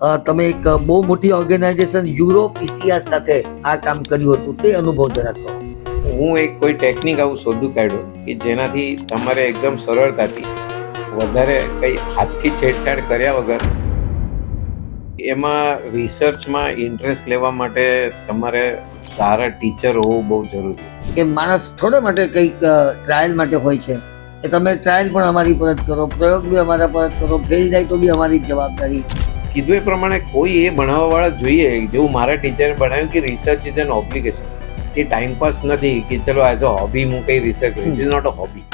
તમે એક બહુ મોટી ઓર્ગેનાઇઝેશન યુરોપ ઇસિયા સાથે આ કામ કર્યું હતું, તે અનુભવ જરા કહો. હું એક કોઈ ટેકનિક આવું શોધું કાઢ્યું કે જેનાથી તમારે એકદમ સરળતાથી વધારે કંઈ હાથથી છેડછાડ કર્યા વગર એમાં રિસર્ચમાં ઇન્ટરેસ્ટ લેવા માટે તમારે સારા ટીચર હોવું બહુ જરૂરી કે માણસ થોડા માટે કંઈક ટ્રાયલ માટે હોય છે કે તમે ટ્રાયલ પણ અમારી પરત કરો, પ્રયોગ બી અમારા પરત કરો, ફેલ જાય તો બી અમારી જ જવાબદારી. કીધું એ પ્રમાણે કોઈ એ ભણાવવાવાળા જોઈએ, જેવું મારા ટીચરે ભણાવ્યું કે રિસર્ચ ઇઝ એન ઓબ્લિગેશન. એ ટાઈમપાસ નથી કે ચલો એઝ અ હોબી હું કઈ research it is not a hobby.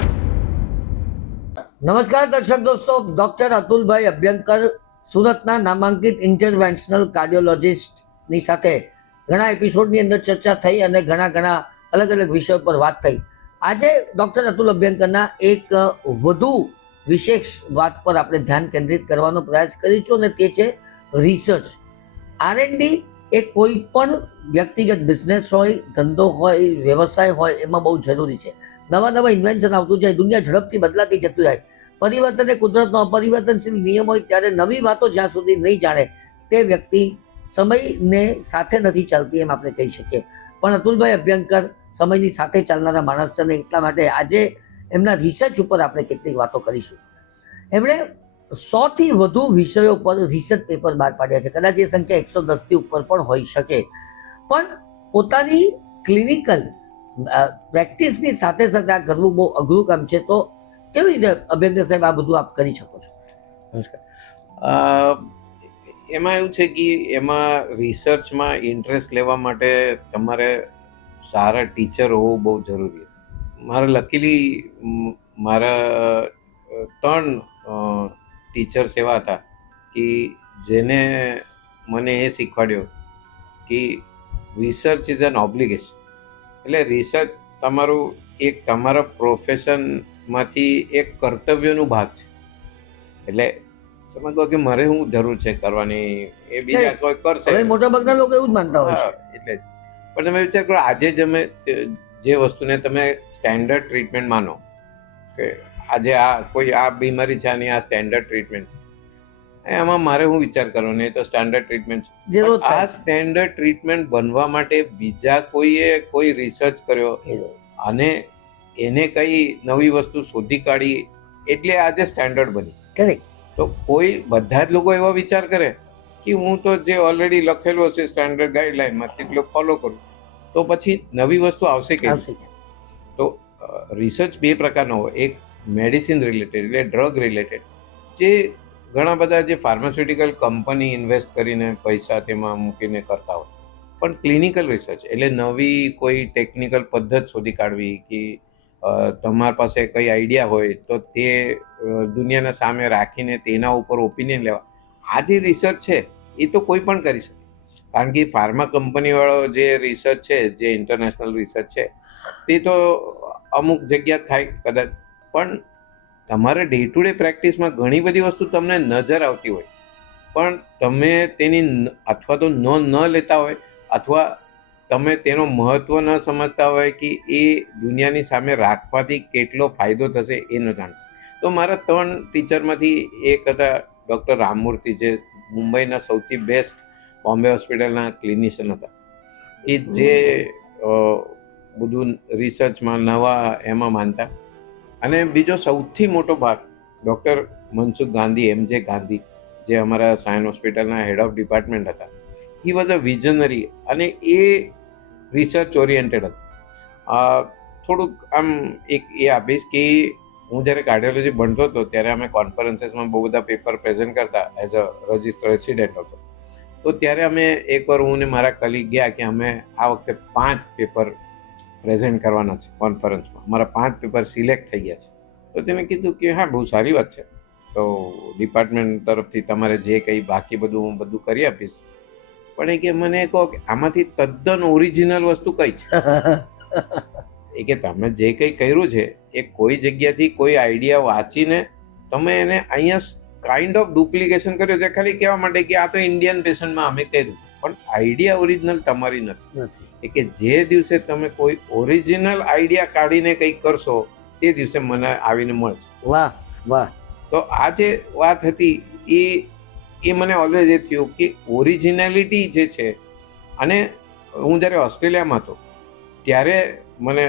નમસ્કાર દર્શક દોસ્તો, ડોક્ટર અતુલભાઈ અભ્યંકર સુરતના નામાંકિત ઇન્ટરવેન્શનલ કાર્ડિયોલોજિસ્ટની સાથે ઘણા એપિસોડની અંદર ચર્ચા થઈ અને ઘણા અલગ અલગ વિષયો પર વાત થઈ. આજે ડોક્ટર અતુલ અભ્યંકરના એક વધુ વિશેષ વાત પર આપણે ધ્યાન કેન્દ્રિત કરવાનો પ્રયાસ કરીશું અને તે છે રિસર્ચ. R&D એ કોઈ પણ વ્યક્તિગત બિઝનેસ હોય, ધંધો હોય, વ્યવસાય હોય, એમાં બહુ જરૂરી છે. નવા ઇન્વેન્શન આવતું જાય, દુનિયા ઝડપથી બદલાતી જતી જાય. પરિવર્તન એ કુદરતનો અપરિવર્તનશીલ નિયમ હોય, ત્યારે નવી વાતો જ્યાં સુધી નહીં જાણે તે વ્યક્તિ સમયને સાથે નથી ચાલતી એમ આપણે કહી શકીએ. પણ અતુલભાઈ અભ્યંકર સમયની સાથે ચાલનારા માણસ છે, એટલા માટે આજે એમના રિસર્ચ ઉપર આપણે કેટલીક વાતો કરીશું. એમણે 100 થી વધુ વિષયો પર રિસર્ચ પેપર બહાર પાડ્યા છે. કદાચ એ સંખ્યા 110 થી ઉપર પણ હોઈ શકે. પણ પોતાની ક્લિનિકલ પ્રેક્ટિસની સાથે આ કરવું બહુ અઘરું કામ છે. તો કેવી રીતે અભ્યંકર સાહેબ આ બધું આપ કરી શકો છો? નમસ્કાર. એમાં એવું છે કે એમાં રિસર્ચમાં ઇન્ટરેસ્ટ લેવા માટે તમારે સારા ટીચર હોવું બહુ જરૂરી. મારા લકીલી મારા 3 ટીચર્સ એવા હતા કે જેને મને એ શીખવાડ્યો કે રિસર્ચ ઇઝ એન ઓબ્લિગેશન. એટલે રિસર્ચ તમારું એક તમારા પ્રોફેશનમાંથી એક કર્તવ્યનું ભાગ છે. એટલે સમજો કે મારે શું જરૂર છે કરવાની, એ બીજા કોઈ કરશે. મોટાભાગના લોકો એવું જ માનતા હોય છે. એટલે પણ તમે વિચાર કરો, આજે જ અમે જે વસ્તુને તમે સ્ટેન્ડર્ડ ટ્રીટમેન્ટ માનો કે આજે આ બીમારી છે અને આ સ્ટેન્ડર્ડ ટ્રીટમેન્ટ છે, એમાં મારે હું વિચાર કરવાનો, એ તો સ્ટેન્ડર્ડ ટ્રીટમેન્ટ છે. આ સ્ટેન્ડર્ડ ટ્રીટમેન્ટ બનવા માટે બીજા કોઈએ કોઈ રિસર્ચ કર્યો અને એને કઈ નવી વસ્તુ શોધી કાઢી એટલે આજે સ્ટેન્ડર્ડ બની. કરેક્ટ. તો કોઈ બધા જ લોકો એવો વિચાર કરે કે હું તો જે ઓલરેડી લખેલું હશે સ્ટેન્ડર્ડ ગાઈડલાઈનમાં તેટલો ફોલો કરું, તો પછી નવી વસ્તુ આવશે કે? તો રિસર્ચ 2 પ્રકારનો હોય. એક મેડિસિન રિલેટેડ એટલે ડ્રગ રિલેટેડ, જે ઘણા બધા જે ફાર્માસ્યુટિકલ કંપની ઇન્વેસ્ટ કરીને પૈસા તેમાં મૂકીને કરતા હોય. પણ ક્લિનિકલ રિસર્ચ એટલે નવી કોઈ ટેકનિકલ પદ્ધત શોધી કાઢવી કે તમારા પાસે કઈ આઈડિયા હોય તો તે દુનિયાના સામે રાખીને તેના ઉપર ઓપિનિયન લેવા. આ જે રિસર્ચ છે એ તો કોઈ પણ કરી શકે, કારણ કે ફાર્મા કંપનીવાળો જે રિસર્ચ છે, જે ઇન્ટરનેશનલ રિસર્ચ છે, તે તો અમુક જગ્યા થાય કદાચ. પણ તમારે ડે ટુ ડે પ્રેક્ટિસમાં ઘણી બધી વસ્તુ તમને નજર આવતી હોય, પણ તમે તેની અથવા તો ન લેતા હોય અથવા તમે તેનો મહત્વ ન સમજતા હોય કે એ દુનિયાની સામે રાખવાથી કેટલો ફાયદો થશે એ ન જાણતા. તો મારા 3 ટીચરમાંથી એક હતા ડૉક્ટર રામમૂર્તિ, જે મુંબઈના સૌથી બેસ્ટ બોમ્બે હોસ્પિટલના ક્લિનિશિયન હતા, કે જે બધું રિસર્ચમાં નવા એમાં માનતા. અને બીજો સૌથી મોટો ભાગ ડૉક્ટર મનસુખ ગાંધી, MJ ગાંધી, જે અમારા સાયન હોસ્પિટલના હેડ ઓફ ડિપાર્ટમેન્ટ હતા. હી વોઝ અ વિઝનરી અને એ રિસર્ચ ઓરિએન્ટેડ હતા. થોડુંક આમ એક એ આપીશ કે હું જ્યારે કાર્ડિયોલોજી ભણતો હતો ત્યારે અમે કોન્ફરન્સીસમાં બહુ બધા પેપર પ્રેઝન્ટ કરતા એઝ અ રજિસ્ટર રેસિડેન્ટ હતો. તો ત્યારે અમે એકવાર હું ને મારા કલીગ ગયા કે અમે આ વખતે 5 પેપર પ્રેઝન્ટ કરવાના છે કોન્ફરન્સમાં. અમારા 5 પેપર સિલેક્ટ થઈ ગયા છે. તો તેને કીધું કે હા, બહુ સારી વાત છે, તો ડિપાર્ટમેન્ટ તરફથી તમારે જે કંઈ બાકી હું બધું કરી આપીશ. પણ એ કે મને કહો કે આમાંથી તદ્દન ઓરિજિનલ વસ્તુ કઈ છે? એ કે તમે જે કંઈ કર્યું છે એ કોઈ જગ્યાથી કોઈ આઈડિયા વાંચીને તમે એને અહીંયા કાઇન્ડ ઓફ ડુપ્લિકેશન કર્યો છે, ખાલી કહેવા માટે કે આ તો ઇન્ડિયન પેશન્ટમાં અમે કર્યું, પણ આઈડિયા ઓરિજિનલ તમારી નથી. એ કે જે દિવસે તમે કોઈ ઓરિજિનલ આઈડિયા કાઢીને કંઈક કરશો તે દિવસે મને આવીને મળશે. વાહ વાહ. તો આ જે વાત હતી એ એ મને ઓલવેઝ એ થયું કે ઓરિજિનાલિટી જે છે, અને હું જ્યારે ઓસ્ટ્રેલિયામાં હતો ત્યારે મને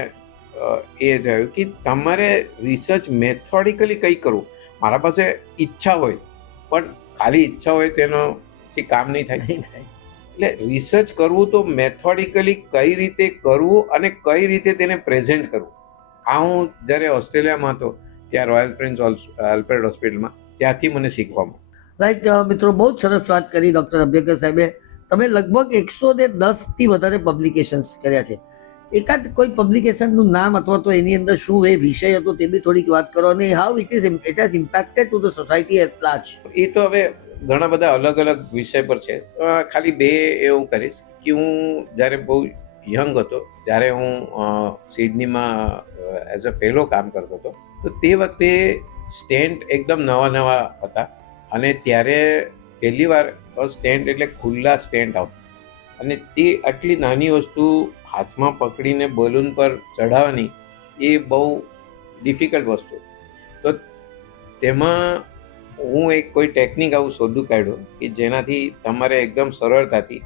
એ થયું કે તમારે રિસર્ચ મેથોડિકલી કંઈ કરવું. મારા પાસે ઈચ્છા હોય, પણ ખાલી ઈચ્છા હોય તેનોથી કામ નહીં થાય. એટલે રિસર્ચ કરવું તો મેથોડિકલી કઈ રીતે કરવું અને કઈ રીતે તેને પ્રેઝન્ટ કરવું. આ હું જ્યારે ઓસ્ટ્રેલિયામાં હતો ત્યાં રોયલ પ્રિન્સ આલ્ફ્રેડ હોસ્પિટલમાં, ત્યાંથી મને શીખવા મળ્યું. રાઈટ મિત્રો, બહુ જ સરસ વાત કરી ડૉક્ટર અભ્યંકર સાહેબે. તમે લગભગ 110થી વધારે પબ્લિકેશન્સ કર્યા છે. એકાદ કોઈ પબ્લિકેશનનું નામ અથવા તો એની અંદર શું એ વિષય હતો તે બી થોડીક વાત કરો, અને how it has impacted to the society at large. એ તો હવે ઘણા બધા અલગ અલગ વિષય પર છે. ખાલી બે એવું કરીશ કે હું જ્યારે બહુ યંગ હતો, જ્યારે હું સિડનીમાં એઝ અ ફેલો કામ કરતો હતો, તો તે વખતે સ્ટેન્ટ એકદમ નવા હતા, અને ત્યારે પહેલી વાર સ્ટેન્ટ એટલે ખુલ્લા સ્ટેન્ટ આવતા, અને તે આટલી નાની વસ્તુ હાથમાં પકડીને બલૂન પર ચઢાવવાની એ બહુ ડિફિકલ્ટ વસ્તુ. તો તેમાં હું એક કોઈ ટેકનિક આવું શોધું કાઢ્યું કે જેનાથી તમારે એકદમ સરળતાથી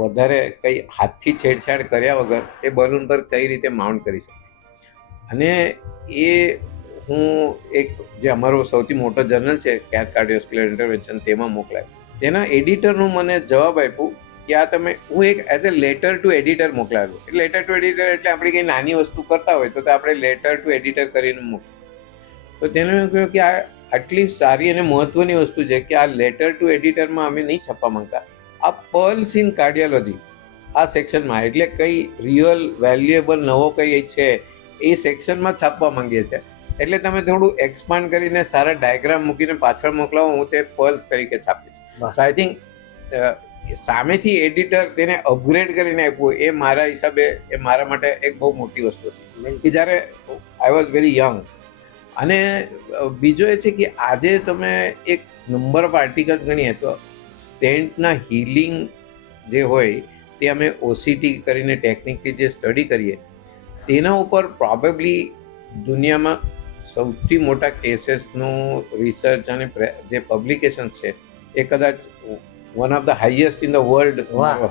વધારે કંઈ હાથથી છેડછાડ કર્યા વગર એ બલૂન પર કઈ રીતે માઉન્ટ કરી શકે. અને એ હું એક જે અમારો સૌથી મોટો જર્નલ છે કેથ કાર્ડિયોવાસ્ક્યુલર ઇન્ટરવેન્શન, તેમાં મોકલાયું. તેના એડિટરનું મને જવાબ આપ્યું કે આ તમે, હું એક as a letter to editor મોકલાવ્યું. લેટર ટુ એડિટર એટલે આપણે કંઈ નાની વસ્તુ કરતા હોય તો આપણે લેટર ટુ એડિટર કરીને મોકલું. તો તેને મેં કહ્યું કે આ આટલી સારી અને મહત્વની વસ્તુ છે કે આ લેટર ટુ એડિટરમાં અમે નહીં છાપવા માંગતા, આ પર્લ્સ ઇન કાર્ડિયોલોજી આ સેક્શનમાં, એટલે કંઈ રિયલ વેલ્યુએબલ નવો કંઈ છે એ સેક્શનમાં છાપવા માંગીએ છીએ. એટલે તમે થોડું એક્સપાન્ડ કરીને સારા ડાયાગ્રામ મૂકીને પાછળ મોકલાવો, હું તે પર્લ્સ તરીકે છાપીશ. સો આઈ થિંક સામેથી એડિટર તેને અપગ્રેડ કરીને આપ્યું, એ મારા હિસાબે એ મારા માટે એક બહુ મોટી વસ્તુ હતી કે જ્યારે આઈ વોઝ વેરી યંગ. અને બીજો એ છે કે આજે તમે એક નંબર ઓફ આર્ટિકલ્સ ગણીએ તો સ્ટેન્ટના હીલિંગ જે હોય તે અમે ઓસીટી કરીને ટેકનિકથી જે સ્ટડી કરીએ તેના ઉપર પ્રોબેબલી દુનિયામાં સૌથી મોટા કેસીસનું રિસર્ચ અને જે પબ્લિકેશન્સ છે એ કદાચ one of the highest in the world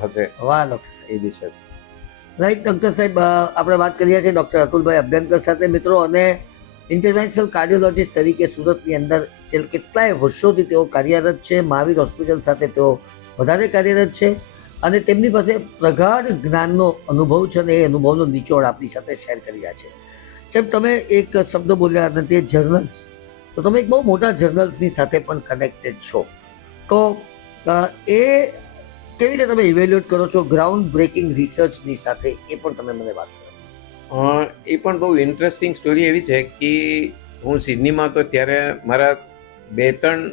હશે. વાહ ડૉક્ટર એ વિશે રાઈટ. ડૉક્ટર સાહેબ, આપણે વાત કરીએ છીએ ડૉક્ટર અતુલભાઈ અભ્યંકર સાથે મિત્રો, અને ઇન્ટરવેન્શનલ કાર્ડિયોલોજીસ્ટ તરીકે સુરતની અંદર કેટલાય વર્ષોથી તેઓ કાર્યરત છે. મહાવીર હોસ્પિટલ સાથે તેઓ વધારે કાર્યરત છે, અને તેમની પાસે પ્રગાઢ જ્ઞાનનો અનુભવ છે, અને એ અનુભવનો નિચોડ આપણી સાથે શેર કરી રહ્યા છે. સાહેબ, તમે એક શબ્દ બોલ્યા અને તે જર્નલ્સ, તો તમે એક બહુ મોટા જર્નલ્સની સાથે પણ કનેક્ટેડ છો, તો એ કેવી રીતે તમે ઇવેલ્યુએટ કરો છો ગ્રાઉન્ડ બ્રેકિંગ રિસર્ચની સાથે, એ પણ તમે મને વાત કરો. એ પણ બહુ ઇન્ટરેસ્ટિંગ સ્ટોરી એવી છે કે હું સિડનીમાં હતો ત્યારે મારા 2-3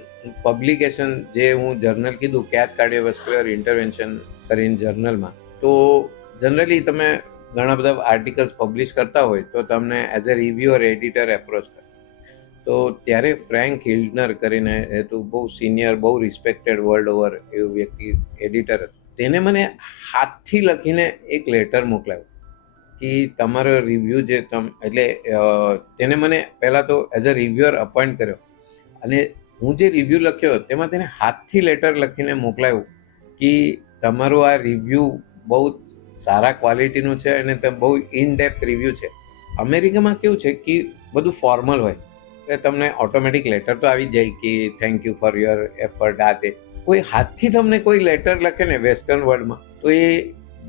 પબ્લિકેશન, જે હું જર્નલ કીધું કેથ કાર્ડિયોવાસ્ક્યુલર ઇન્ટરવેન્શન કરીને જર્નલમાં, તો જનરલી તમે ઘણા બધા આર્ટિકલ્સ પબ્લિશ કરતા હોય તો તમને એઝ અ રિવ્યુઅર એડિટર એપ્રોચ કરે. તો ત્યારે ફ્રેન્ક હિલ્ડનર કરીને હતું, બહુ સિનિયર, બહુ રિસ્પેક્ટેડ વર્લ્ડ ઓવર એવું વ્યક્તિ એડિટર હતું. તેને મને હાથથી લખીને એક લેટર મોકલાવ્યો કે તમારો રિવ્યૂ જે એટલે તેને મને પહેલાં તો એઝ અ રિવ્યુઅર અપોઇન્ટ કર્યો, અને હું જે રિવ્યૂ લખ્યો તેમાં તેને હાથથી લેટર લખીને મોકલાવ્યું કે તમારું આ રિવ્યૂ બહુ સારા ક્વોલિટીનું છે અને તે બહુ ઇન ડેપ્થ રિવ્યૂ છે. અમેરિકામાં કેવું છે કે બધું ફોર્મલ હોય, એટલે તમને ઓટોમેટિક લેટર તો આવી જાય કે thank you for your effort, આ તે. કોઈ હાથથી તમને કોઈ લેટર લખે ને વેસ્ટર્ન વર્લ્ડમાં, તો એ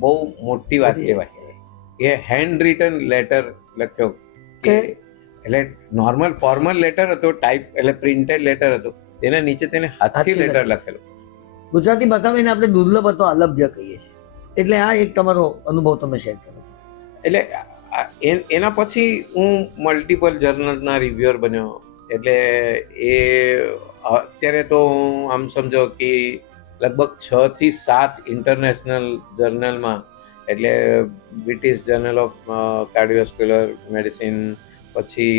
બહુ મોટી વાત કહેવાય. એ હેન્ડ રિટન લેટર લખ્યો કે, એટલે નોર્મલ ફોર્મલ લેટર હતો, ટાઈપ એટલે પ્રિન્ટેડ લેટર હતો, તેના નીચે તેને હાથથી લેટર લખેલો. ગુજરાતી ભાષામાં એને આપણે દુર્લભ અથવા અલભ્ય કહીએ છીએ. એટલે આ એક તમારો અનુભવ તમે શેર કરો. એટલે એના પછી હું મલ્ટિપલ જર્નલ્સના રિવ્યુઅર બન્યો. એટલે એ અત્યારે તો હું આમ સમજો કે લગભગ 6 થી 7 ઇન્ટરનેશનલ જર્નલમાં, એટલે British journal of cardiovascular medicine, પછી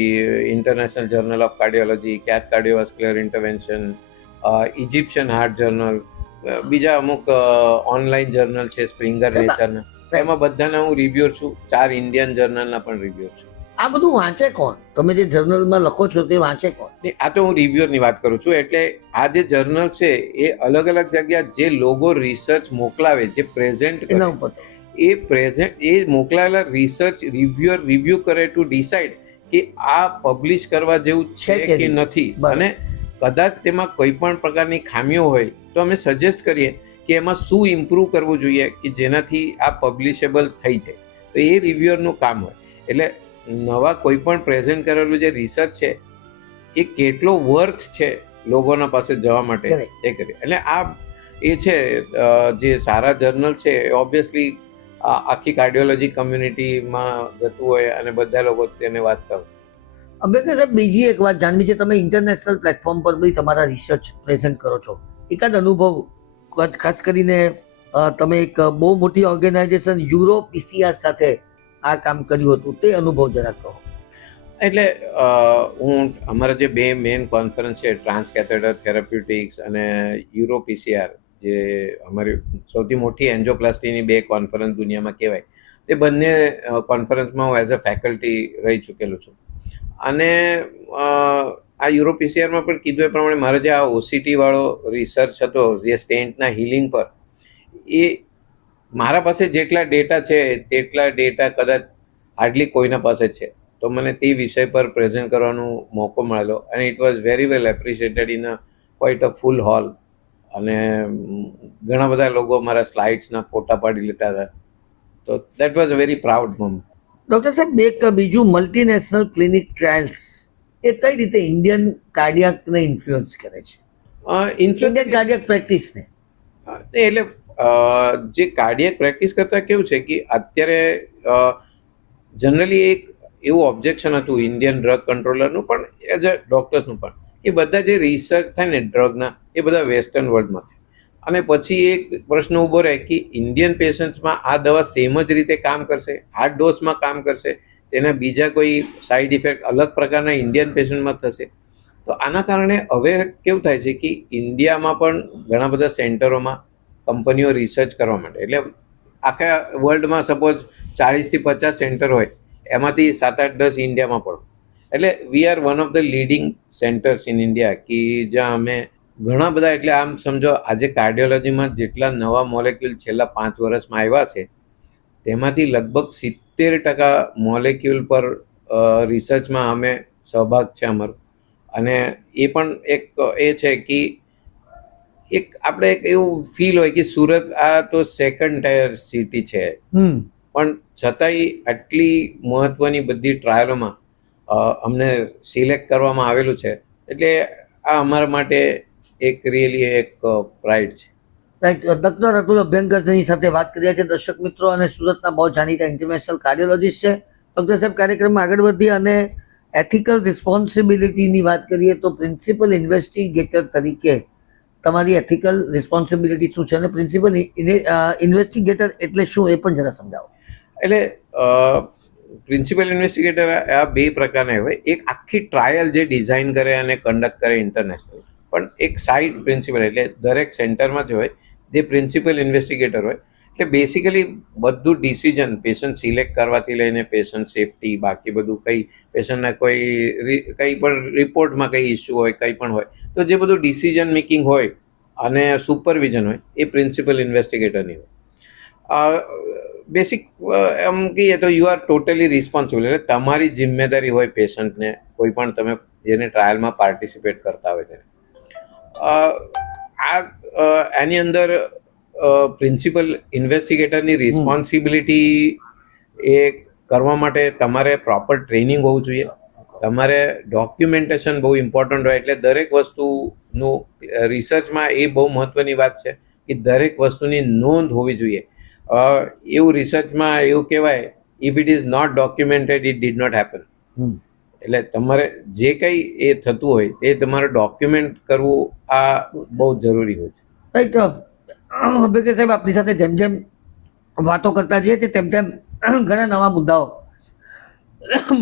international journal of cardiology, cath cardiovascular intervention, Egyptian heart journal, બીજા અમુક ઓનલાઈન જર્નલ છે સ્પ્રિંગર નેચરના, એમાં બધાના હું રિવ્યુઅર છું. 4 ઇન્ડિયન જર્નલના પણ રિવ્યુઅર છું. આ બધું વાંચે કોણ? તમે જે જર્નલમાં લખો છો તે વાંચે કોણ? આ તો હું રિવ્યુઅરની વાત કરું છું. એટલે આ જે જર્નલ છે એ અલગ અલગ જગ્યા જે લોગો રિસર્ચ મોકલાવે, જે પ્રેઝન્ટ કરે, એના ઉપર એ મોકલાયેલા રિસર્ચ રિવ્યુ કરે ટુ ડિસાઇડ કે આ પબ્લિશ કરવા જેવું છે કે નથી. અને કદાચ તેમાં કોઈ પણ પ્રકારની ખામીઓ હોય તો અમે સજેસ્ટ કરીએ કે એમાં શું ઇમ્પ્રૂવ કરવું જોઈએ કે જેનાથી આ પબ્લિશેબલ થઈ જાય. તો એ રિવ્યુઅરનું કામ હોય. એટલે નવા કોઈ પણ પ્રેઝન્ટ કરેલું જે રિસર્ચ છે એ કેટલો વર્થ છે લોકોના પાસે જવા માટે એ કરે. એટલે આ એ છે જે સારા જર્નલ છે ઓબ્વિયસલી આખી કાર્ડિયોલોજી કમ્યુનિટીમાં જતું હોય અને બધા લોકો તેને વાંચતા હોય. અંબેડકર સાહેબ, બીજી એક વાત જાણવી છે. તમે ઇન્ટરનેશનલ પ્લેટફોર્મ પર બી તમારા રિસર્ચ પ્રેઝન્ટ કરો છો. એકાદ અનુભવ, ખાસ કરીને તમે એક બહુ મોટી ઓર્ગેનાઇઝેશન યુરોપ પીસીઆર સાથે આ કામ કર્યું હતું, તે અનુભવ જરા કહો. એટલે હું અમારા જે બે મેઇન કોન્ફરન્સ છે, ટ્રાન્સ કેથેટર થેરાપ્યુટિક્સ અને યુરો પીસીઆર, જે અમારી સૌથી મોટી એન્જિયોપ્લાસ્ટીની બે કોન્ફરન્સ દુનિયામાં કહેવાય, તે બંને કોન્ફરન્સમાં હું એઝ અ ફેકલ્ટી રહી ચૂકેલો છું. અને આ યુરો પીસીઆરમાં પણ કીધું એ પ્રમાણે મારો જે આ ઓસીટી વાળો રિસર્ચ હતો જે સ્ટેન્ટના હિલિંગ પર, એ મારા પાસે જેટલા ડેટા છે તેટલા ડેટા કદાચ હાર્ડલી કોઈના પાસે છે. તો મને તે વિષય પર પ્રેઝન્ટ કરવાનો મોકો મળેલો અને it was very well appreciated in a quite a full hall. અને ઘણા બધા લોકો મારા સ્લાઇડ્સના ફોટા પાડી લેતા હતા. તો that was a very proud moment. Doctor સાહેબ, એક બીજું મલ્ટીનેશનલ ક્લિનિક ટ્રાયલ્સ, એ કઈ રીતે ઇન્ડિયન કાર્ડિયાકને ઇન્ફ્લુઅન્સ કરે છે, ઇન્ડિયન કાર્ડિયાક પ્રેક્ટિસને? એટલે જે કાર્ડિયાક પ્રેક્ટિસ કરતા કેવું છે કે અત્યારે જનરલી એક એવું ઓબ્જેક્શન હતું ઇન્ડિયન ડ્રગ કંટ્રોલરનું પણ એઝ અ ડોક્ટર્સનું પણ, એ બધા જે રિસર્ચ થાય ને ડ્રગના એ બધા વેસ્ટર્ન વર્લ્ડમાં થાય. અને પછી એક પ્રશ્ન ઊભો રહે કે ઇન્ડિયન પેશન્ટ્સમાં આ દવા સેમ જ રીતે કામ કરશે, આ ડોઝમાં કામ કરશે, તેના બીજા કોઈ સાઈડ ઇફેક્ટ અલગ પ્રકારના ઇન્ડિયન પેશન્ટમાં થશે? તો આના કારણે હવે કેવું થાય છે કે ઇન્ડિયામાં પણ ઘણા બધા સેન્ટરોમાં કંપનીઓ રિસર્ચ કરવા માટે, એટલે આખા વર્લ્ડમાં સપોઝ 40થી 50 સેન્ટર હોય, એમાંથી 7-8-10 ઇન્ડિયામાં પણ. એટલે we are one of the leading centres in India કે જ્યાં અમે ઘણા બધા, એટલે આમ સમજો આજે કાર્ડિયોલોજીમાં જેટલા નવા મોલેક્યુલ છેલ્લા 5 વર્ષમાં આવ્યા છે તેમાંથી લગભગ 70% મોલેક્યુલ પર રિસર્ચમાં અમે સહભાગ છે અમારો. અને એ પણ એક એ છે કે એક આપણે એક એવું ફીલ હોય કે સુરત આ તો સેકન્ડ ટાયર સિટી છે, પણ છતાંય આટલી મહત્વની બધી ટ્રાયલોમાં અમને સિલેક્ટ કરવામાં આવેલું છે. એટલે આ અમારા માટે એક રિયલી એક પ્રાઇડ છે. રાઈટ. ડૉક્ટર અતુલ અભ્યંકરની સાથે વાત કર્યા છે દર્શક મિત્રો, અને સુરતના બહુ જાણીતા ઇન્ટરનેશનલ કાર્ડિયોલોજીસ્ટ છે. ડૉક્ટર સાહેબ, કાર્યક્રમમાં આગળ વધીએ અને એથિકલ રિસ્પોન્સિબિલિટીની વાત કરીએ તો પ્રિન્સિપલ ઇન્વેસ્ટિગેટર તરીકે તમારી એથિકલ રિસ્પોન્સિબિલિટી શું છે, અને પ્રિન્સિપલ ઇન્વેસ્ટિગેટર એટલે શું એ પણ જરા સમજાવો. એટલે પ્રિન્સિપલ ઇન્વેસ્ટિગેટર આ બે પ્રકારના હોય. એક આખી ટ્રાયલ જે ડિઝાઇન કરે અને કન્ડક્ટ કરે ઇન્ટરનેશનલ, પણ એક સાઇડ પ્રિન્સિપલ એટલે દરેક સેન્ટરમાં જ હોય જે પ્રિન્સિપલ ઇન્વેસ્ટિગેટર હોય. એટલે બેસિકલી બધું ડિસિઝન પેશન્ટ સિલેક્ટ કરવાથી લઈને પેશન્ટ સેફટી, બાકી બધું કંઈ પેશન્ટના કંઈ પણ રિપોર્ટમાં કંઈ ઇસ્યુ હોય, કંઈ પણ હોય, તો જે બધું ડિસિઝન મેકિંગ હોય અને સુપરવિઝન હોય એ પ્રિન્સિપલ ઇન્વેસ્ટિગેટરની હોય. બેસિક એમ કહીએ તો યુ આર ટોટલી રિસ્પોન્સિબલ. એટલે તમારી જિમ્મેદારી હોય પેશન્ટને, કોઈ પણ તમે જેને ટ્રાયલમાં પાર્ટિસિપેટ કરતા હોય તેને. એની અંદર પ્રિન્સિપલ ઇન્વેસ્ટિગેટરની રિસ્પોન્સિબિલિટી એ કરવા માટે તમારે પ્રોપર ટ્રેનિંગ હોવું જોઈએ, તમારે ડોક્યુમેન્ટેશન બહુ ઇમ્પોર્ટન્ટ હોય. એટલે દરેક વસ્તુનું રિસર્ચમાં એ બહુ મહત્ત્વની વાત છે કે દરેક વસ્તુની નોંધ હોવી જોઈએ. એવું રિસર્ચમાં એવું કહેવાય, if it is not documented it did not happen. એટલે તમારે જે કંઈ એ થતું હોય એ તમારે ડોક્યુમેન્ટ કરવું આ બહુ જરૂરી હોય છે. રાઈટ. અભ્યંકર સાહેબ, આપણી સાથે જેમ જેમ વાતો કરતા જઈએ તેમ તેમ ઘણા નવા મુદ્દાઓ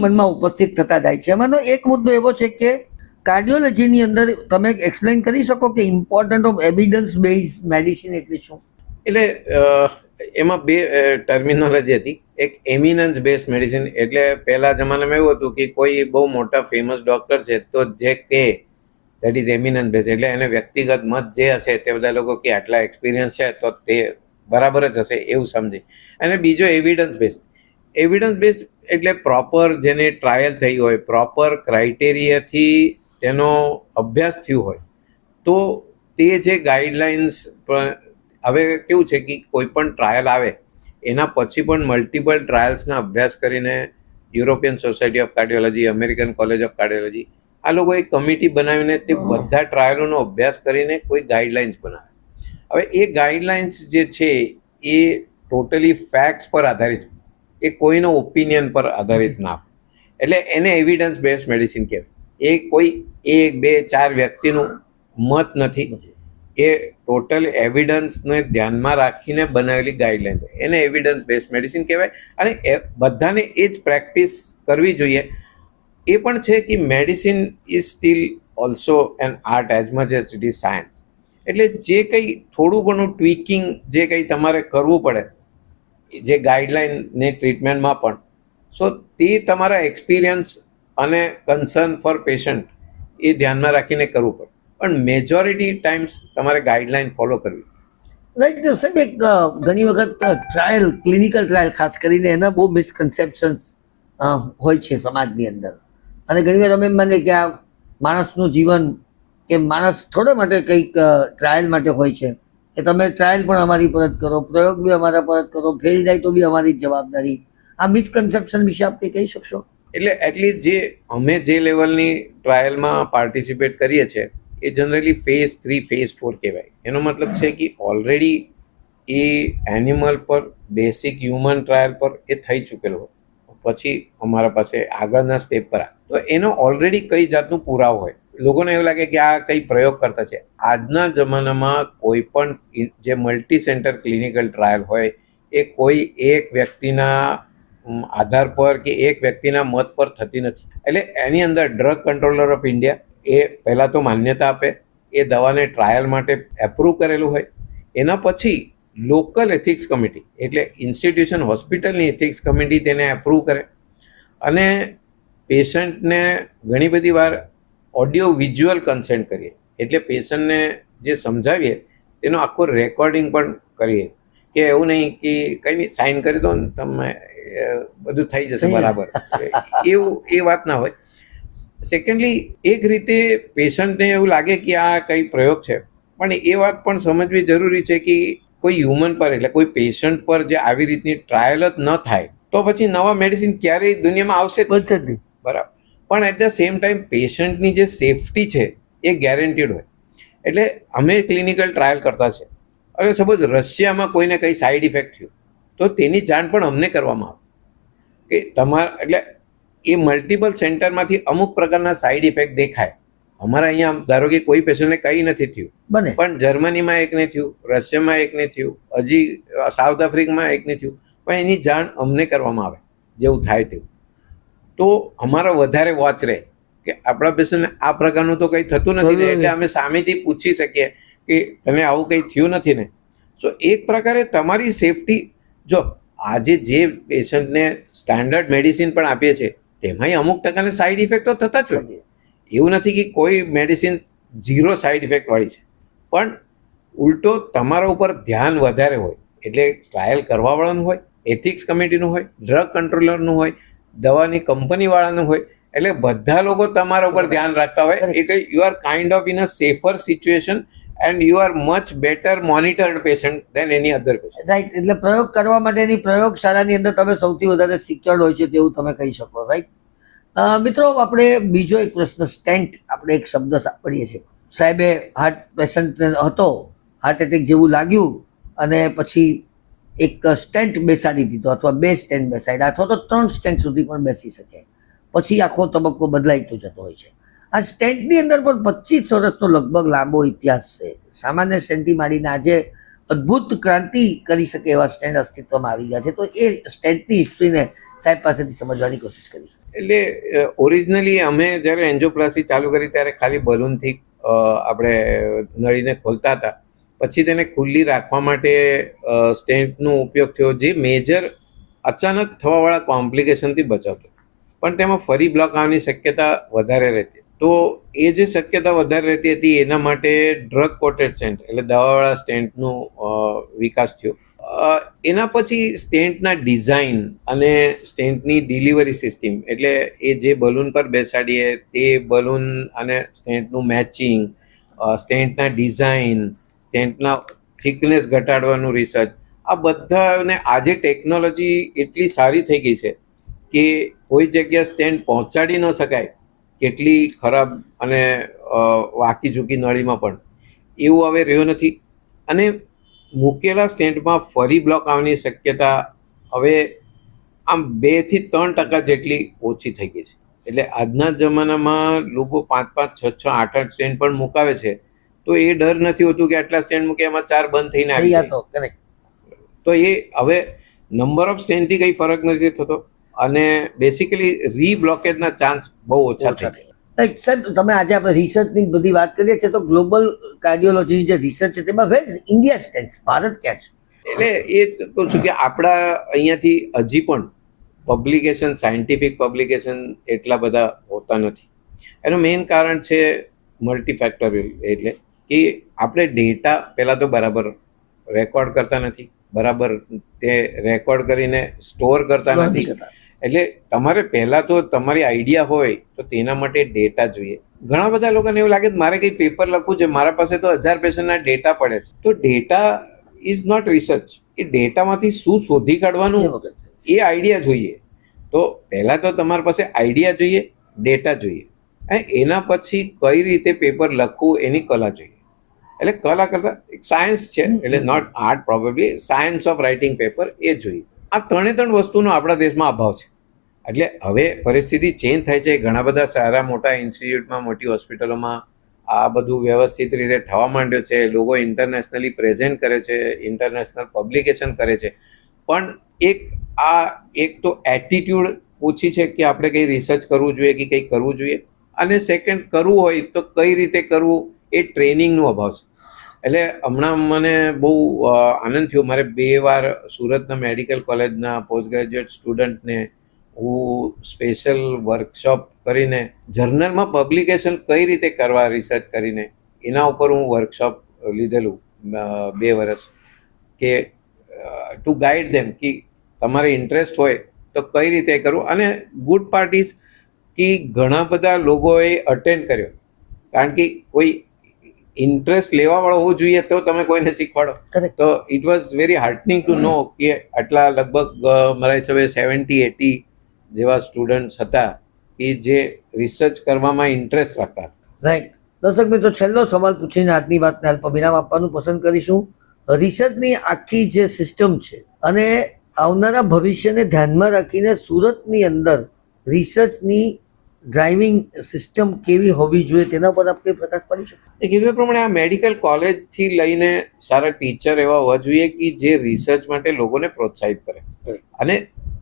મનમાં ઉપસ્થિત થતા જાય છે. એમાંનો એક મુદ્દો એવો છે કે કાર્ડિયોલોજીની અંદર તમે એક્સપ્લેન કરી શકો કે important of evidence base medicine એટલે શું? એટલે એમાં બે ટર્મિનોલોજી હતી. એક એમિનન્સ બેઝ મેડિસિન, એટલે પહેલા જમાનામાં એવું હતું કે કોઈ બહુ મોટા ફેમસ ડોક્ટર છે તો જે કે દેટ ઇઝ એમિનન્સ બેઝ, એટલે એને વ્યક્તિગત મત જે હશે તે બધા લોકો કે આટલા એક્સપિરિયન્સ છે તો તે બરાબર જ હશે એવું સમજે. અને બીજો એવિડન્સ બેઝ એટલે પ્રોપર જેને ટ્રાયલ થઈ હોય, પ્રોપર ક્રાઇટેરિયાથી તેનો અભ્યાસ થયો હોય, તો તે જે ગાઈડલાઇન્સ. હવે કેવું છે કે કોઈ પણ ટ્રાયલ આવે એના પછી પણ મલ્ટિપલ ટ્રાયલ્સના અભ્યાસ કરીને European society of cardiology, American college of cardiology, આ લોકો એક કમિટી બનાવીને તે બધા ટ્રાયલોનો અભ્યાસ કરીને કોઈ ગાઈડલાઇન્સ બનાવે. હવે એ ગાઈડલાઇન્સ જે છે એ ટોટલી ફેક્ટ્સ પર આધારિત, એ કોઈનો ઓપિનિયન પર આધારિત ના, એટલે એને એવિડન્સ બેઝ મેડિસિન કહેવાય. એ કોઈ 1, 2, 4 વ્યક્તિનું મત નથી, એ ટોટલ એવિડન્સને ધ્યાનમાં રાખીને બનાવેલી ગાઈડલાઇન, એને એવિડન્સ બેઝ મેડિસિન કહેવાય. અને બધાને એ જ પ્રેક્ટિસ કરવી જોઈએ. એ પણ છે કે medicine is still also N art as much as it is science. એટલે જે કંઈ થોડું ઘણું ટ્વીકિંગ જે કંઈ તમારે કરવું પડે જે ગાઈડલાઇન ને ટ્રીટમેન્ટમાં પણ, સો તે તમારા એક્સપિરિયન્સ અને કન્સર્ન ફોર પેશન્ટ એ ધ્યાનમાં રાખીને કરવું પડે, પણ મેજોરિટી ટાઈમ્સ તમારે ગાઈડલાઇન ફોલો કરવી. રાઈટ સાહેબ, એક ઘણી વખત ટ્રાયલ, ક્લિનિકલ ટ્રાયલ ખાસ કરીને એના બહુ મિસકન્સેપ્શન્સ હોય છે સમાજની અંદર. અને ઘણી વાર અમે માને કે આ માણસનું જીવન કે માણસ થોડા માટે કંઈક ટ્રાયલ માટે હોય છે કે તમે ટ્રાયલ પણ અમારી પર જ કરો, પ્રયોગ બી અમારા પર જ કરો, ફેલ જાય તો બી અમારી જ જવાબદારી. આ મિસકન્સેપ્શન વિશે આપ કંઈ કહી શકશો? એટલે એટલીસ્ટ જે અમે જે લેવલની ટ્રાયલમાં પાર્ટિસિપેટ કરીએ છીએ એ જનરલી ફેઝ 3, ફેઝ 4 કહેવાય. એનો મતલબ છે કે ઓલરેડી એ એનિમલ પર, બેસિક હ્યુમન ટ્રાયલ પર એ થઈ ચૂકેલો હોય, પછી અમારા પાસે આગળના સ્ટેપ પર આવે તો એનો ઓલરેડી કઈ જાતનું પુરાવો હોય. લોકોને એવું લાગે કે આ કઈ પ્રયોગ કરતા છે. આજના જમાનામાં કોઈ પણ જે મલ્ટી સેન્ટર ક્લિનિકલ ટ્રાયલ હોય એ કોઈ એક વ્યક્તિના આધાર પર કે એક વ્યક્તિના મત પર થતી નથી. એટલે એની અંદર ડ્રગ કંટ્રોલર ઓફ ઇન્ડિયા એ પહેલાં તો માન્યતા આપે, એ દવાને ટ્રાયલ માટે એપ્રૂવ કરેલું હોય. એના પછી લોકલ એથિક્સ કમિટી, એટલે ઇન્સ્ટિટ્યુશન હોસ્પિટલની એથિક્સ કમિટી તેને એપ્રૂવ કરે. અને પેશન્ટને ઘણી બધી વાર ઓડિયો વિઝ્યુઅલ કન્સેન્ટ કરીએ, એટલે પેશન્ટને જે સમજાવીએ તેનો આખો રેકોર્ડિંગ પણ કરીએ, કે એવું નહીં કે કંઈ નહીં સાઇન કરી દો ને તમે બધું થઈ જશે બરાબર, એવું એ વાત ના હોય. સેકન્ડલી, એક રીતે પેશન્ટને એવું લાગે કે આ કંઈ પ્રયોગ છે, પણ એ વાત પણ સમજવી જરૂરી છે કે કોઈ હ્યુમન પર, એટલે કોઈ પેશન્ટ પર જે આવી રીતની ટ્રાયલ જ ન થાય તો પછી નવા મેડિસિન ક્યારેય દુનિયામાં આવશે જ નહીં. બરાબર. પણ એટ ધ સેમ ટાઈમ પેશન્ટની જે સેફટી છે એ ગેરંટીડ હોય. એટલે અમે ક્લિનિકલ ટ્રાયલ કરતા છે, હવે સપોઝ રશિયામાં કોઈને કંઈ સાઈડ ઇફેક્ટ થયું તો તેની જાણ પણ અમને કરવામાં આવે કે તમારા, એટલે એ મલ્ટિપલ સેન્ટરમાંથી અમુક પ્રકારના સાઈડ ઇફેક્ટ દેખાય. અમારા અહીંયા ધારો કે કોઈ પેશન્ટને કંઈ નથી થયું, પણ જર્મનીમાં એકને થયું, રશિયામાં એકને થયું, હજી સાઉથ આફ્રિકામાં એકને થયું, પણ એની જાણ અમને કરવામાં આવે જેવું થાય તેવું. તો અમારો વધારે વોચ રહે કે આપણા પેશન્ટને આ પ્રકારનું તો કંઈ થતું નથી, એટલે અમે સામેથી પૂછી શકીએ કે તને આવું કંઈ થયું નથી ને. સો એક પ્રકારે તમારી સેફટી, જો આજે જે પેશન્ટને સ્ટાન્ડર્ડ મેડિસિન પણ આપીએ છીએ તેમાંય અમુક ટકાને સાઈડ ઇફેક્ટ તો થતા જ હોય. એવું નથી કે કોઈ મેડિસિન 0 સાઈડ ઇફેક્ટ વાળી છે, પણ ઉલટો તમારા ઉપર ધ્યાન વધારે હોય. એટલે ટ્રાયલ કરવાવાળાનું હોય, એથિક્સ કમિટીનું હોય, ડ્રગ કંટ્રોલરનું હોય, દવાની કંપનીવાળાનું હોય, એટલે બધા લોકો તમારા ઉપર ધ્યાન રાખતા હોય. એટલે you are kind of in a safer situation and you are much better monitored patient than any other patient. Right. એટલે પ્રયોગ કરવા માટેની પ્રયોગશાળાની અંદર તમે સૌથી વધારે સિક્યોર્ડ હોય છે તેવું તમે કહી શકો. રાઈટ. મિત્રો, આપણે બીજો એક પ્રશ્ન, સ્ટેન્ટ, આપણે એક શબ્દ સાંભળીએ છીએ. સાહેબે હાર્ટ પેશન્ટ હતો, હાર્ટ એટેક જેવું લાગ્યું અને પછી એક સ્ટેન્ટ બેસાડી દીધો, અથવા 2 સ્ટેન્ટ બેસાડ્યા, અથવા તો 3 સ્ટેન્ટ સુધી પણ બેસી શકે. પછી આખો તબક્કો બદલાઈતો જતો હોય છે. આ સ્ટેન્ટની અંદર પણ 25 વર્ષનો લગભગ લાંબો ઇતિહાસ છે. સામાન્ય સ્ટેન્ટથી માંડીને આજે અદ્ભુત ક્રાંતિ કરી શકે એવા સ્ટેન્ટ અસ્તિત્વમાં આવી ગયા છે. તો એ સ્ટેન્ટની હિસ્ટ્રીને સાહેબ પાસેથી સમજવાની કોશિશ કરીશું. એટલે ઓરિજિનલી અમે જ્યારે એન્જિયોપ્લાસ્ટી ચાલુ કરી ત્યારે ખાલી બલૂનથી આપણે નળીને ખોલતા હતા. પછી તેને ખુલ્લી રાખવા માટે સ્ટેન્ટનો ઉપયોગ થયો. જે મેજર અચાનક થવાવાળા કોમ્પ્લિકેશનથી બચાવતો, પણ તેમાં ફરી બ્લોક આવવાની શક્યતા વધારે રહેતી. તો એ જે શક્યતા વધારે રહેતી હતી એના માટે ડ્રગ કોટેડ સ્ટેન્ટ એટલે દવાવાળા સ્ટેન્ટનો વિકાસ થયો. એના પછી સ્ટેન્ટના ડિઝાઇન અને સ્ટેન્ટની ડિલિવરી સિસ્ટમ એટલે એ જે બલૂન પર બેસાડીએ તે બલૂન અને સ્ટેન્ટનું મેચિંગ, સ્ટેન્ટના ડિઝાઇન, સ્ટેન્ટના થિકનેસ ઘટાડવાનું રિસર્ચ, આ બધાને આજે ટેકનોલોજી એટલી સારી થઈ ગઈ છે કે કોઈ જગ્યા સ્ટેન્ટ પહોંચાડી ન શકાય કેટલી ખરાબ અને વાકી ઝૂકી નળીમાં પણ એવું હવે રહ્યું નથી. અને મૂકેલા સ્ટેન્ટમાં ફરી બ્લોક આવવાની શક્યતા હવે આમ 2 થી 3% જેટલી ઓછી થઈ ગઈ છે. એટલે આજના જમાનામાં લોકો 5, 6, 8 સ્ટેન્ડ પણ મુકાવે છે તો એ ડર નથી હોતું કે આટલા સ્ટેન્ડ મૂકે એમાં 4 બંધ થઈને આવી જાય. તો એ હવે નંબર ઓફ સ્ટેન્ડથી કંઈ ફરક નથી થતો અને બેસિકલી રીબ્લોકેજના ચાન્સ બહુ ઓછા થાય. સાહેબ, તમે આજે આપણે રિસર્ચની બધી વાત કરીએ છીએ તો ગ્લોબલ કાર્ડિયોલોજી જે રિસર્ચ છે તેમાં વેર ઇન્ડિયા સ્ટેન્ડ્સ, ભારત ક્યાં છે? એટલે એ કહું છું કે આપણા અહીંયાથી હજી પણ પબ્લિકેશન, સાયન્ટિફિક પબ્લિકેશન એટલા બધા હોતા નથી. એનું મેઇન કારણ છે મલ્ટીફેક્ટોરિયલ, એટલે કે આપણે ડેટા પહેલાં તો બરાબર રેકોર્ડ કરતા નથી, બરાબર તે રેકોર્ડ કરીને સ્ટોર કરતા નથી. એટલે તમારે પહેલાં તો તમારી આઈડિયા હોય તો તેના માટે ડેટા જોઈએ. ઘણા બધા લોકોને એવું લાગે મારે કંઈ પેપર લખવું છે, મારા પાસે તો 1000 પેશન્ટના ડેટા પડે છે. તો ડેટા ઇઝ નોટ રિસર્ચ. એ ડેટામાંથી શું શોધી કાઢવાનું એ આઈડિયા જોઈએ. તો પહેલાં તો તમારી પાસે આઈડિયા જોઈએ, ડેટા જોઈએ, અને એના પછી કઈ રીતે પેપર લખવું એની કલા જોઈએ. એટલે કલા કરતાં એક સાયન્સ છે, એટલે not art, probably science of writing paper એ જોઈએ. આ 3 વસ્તુનો આપણા દેશમાં અભાવ છે. એટલે હવે પરિસ્થિતિ ચેન્જ થાય છે. ઘણા બધા સારા મોટા ઇન્સ્ટિટ્યૂટમાં, મોટી હોસ્પિટલોમાં આ બધું વ્યવસ્થિત રીતે થવા માંડ્યો છે. લોકો ઇન્ટરનેશનલી પ્રેઝન્ટ કરે છે, ઇન્ટરનેશનલ પબ્લિકેશન કરે છે. પણ એક તો એટીટ્યુડ ઓછી છે કે આપણે કંઈ રિસર્ચ કરવું જોઈએ કે કંઈ કરવું જોઈએ, અને સેકન્ડ કરવું હોય તો કઈ રીતે કરવું એ ટ્રેનિંગનો અભાવ છે. એટલે હમણાં મને બહુ આનંદ થયો, મારે 2 વાર સુરતના મેડિકલ કોલેજના પોસ્ટ ગ્રેજ્યુએટ સ્ટુડન્ટને હું સ્પેશિયલ વર્કશોપ કરીને જર્નલમાં પબ્લિકેશન કઈ રીતે કરવા રિસર્ચ કરીને એના ઉપર હું વર્કશોપ લીધેલું 2 વર્ષ, કે ટુ ગાઈડ ધેમ કે તમારે ઇન્ટરેસ્ટ હોય તો કઈ રીતે કરવું. અને ગુડ પાર્ટ ઇઝ કે ઘણા બધા લોકોએ અટેન્ડ કર્યો, કારણ કે કોઈ ઇન્ટરેસ્ટ લેવાવાળો હોવો જોઈએ તો તમે કોઈને શીખવાડો. તો ઇટ વોઝ વેરી હાર્ટનિંગ ટુ નો કે આટલા લગભગ મારા હિસાબે 70-80 જેવા સ્ટુડન્ટ્સ હતા કે જે રિસર્ચ કરવામાં ઇન્ટરેસ્ટ રાખતા હતા. રાઈટ. દર્શક મિત્રો, છેલ્લો સવાલ પૂછીને આજની વાતને અલ્પ વિરામ આપવાનું પસંદ કરીશું. રિસર્ચની આખી જે સિસ્ટમ છે અને આવનારા ભવિષ્યને ધ્યાનમાં રાખીને સુરતની અંદર રિસર્ચની ડ્રાઇવિંગ સિસ્ટમ કેવી હોવી જોઈએ તેના પર આપણે પ્રકાશ પાડી શકીએ? એ કીધું પ્રમાણે આ મેડિકલ કોલેજથી લઈને સારા ટીચર એવા હોવા જોઈએ કે જે રિસર્ચ માટે લોકોને પ્રોત્સાહિત કરે. અને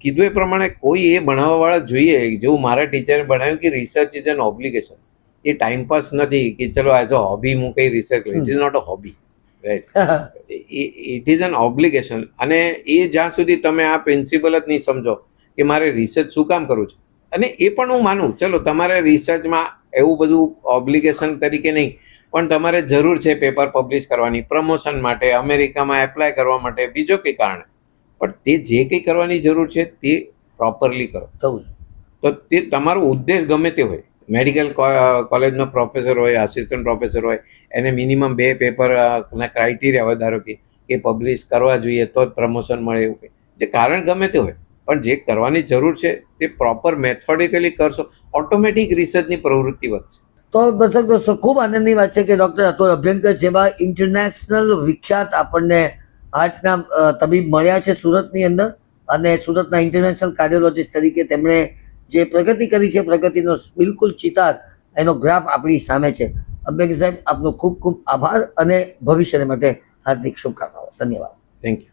કીધું એ પ્રમાણે કોઈ એ ભણાવવાવાળા જોઈએ, જેવું મારા ટીચરે ભણાવ્યું કે રિસર્ચ ઇઝ એન ઓબ્લિગેશન. એ ટાઈમપાસ નથી કે ચલો એઝ અ હોબી હું કંઈ રિસર્ચ કરું. It is not a hobby, right? It is an obligation. અને એ જ્યાં સુધી તમે આ પ્રિન્સિપલ જ નહીં સમજો કે મારે રિસર્ચ શું કામ કરવું છે, અને એ પણ હું માનું, ચલો તમારે રિસર્ચમાં એવું બધું ઓબ્લિગેશન તરીકે નહીં, પણ તમારે જરૂર છે પેપર પબ્લિશ કરવાની, પ્રમોશન માટે, અમેરિકામાં એપ્લાય કરવા માટે, બીજો કંઈ કારણે, પણ તે જે કંઈ કરવાની જરૂર છે તે પ્રોપરલી કરો. તો તે તમારો ઉદ્દેશ ગમે તે હોય, મેડિકલ કોલેજનો પ્રોફેસર હોય, આસિસ્ટન્ટ પ્રોફેસર હોય, એને મિનિમમ 2 પેપરના ક્રાઇટેરિયા હોય, ધારો કે પબ્લિશ કરવા જોઈએ તો જ પ્રમોશન મળે, એવું કંઈ જે કારણ ગમે તે હોય, પણ જે કરવાની જરૂર છે તે પ્રોપર મેથોડિકલી કરશો, ઓટોમેટિક રિસર્ચની પ્રવૃત્તિ વધશે. તો દર્શક દોસ્તો, ખૂબ આનંદની વાત છે કે ડૉક્ટર અતુલ અભ્યંકર જેવા ઇન્ટરનેશનલ વિખ્યાત આપણને હાર્ટના તબીબ મળ્યા છે સુરતની અંદર, અને સુરતના ઇન્ટરનેશનલ કાર્ડિયોલોજીસ્ટ તરીકે તેમણે જે પ્રગતિ કરી છે, પ્રગતિનો બિલકુલ ચિતાર, એનો ગ્રાફ આપણી સામે છે. અભ્યંકર સાહેબ, આપનો ખૂબ ખૂબ આભાર અને ભવિષ્ય માટે હાર્દિક શુભકામનાઓ. ધન્યવાદ. Thank you.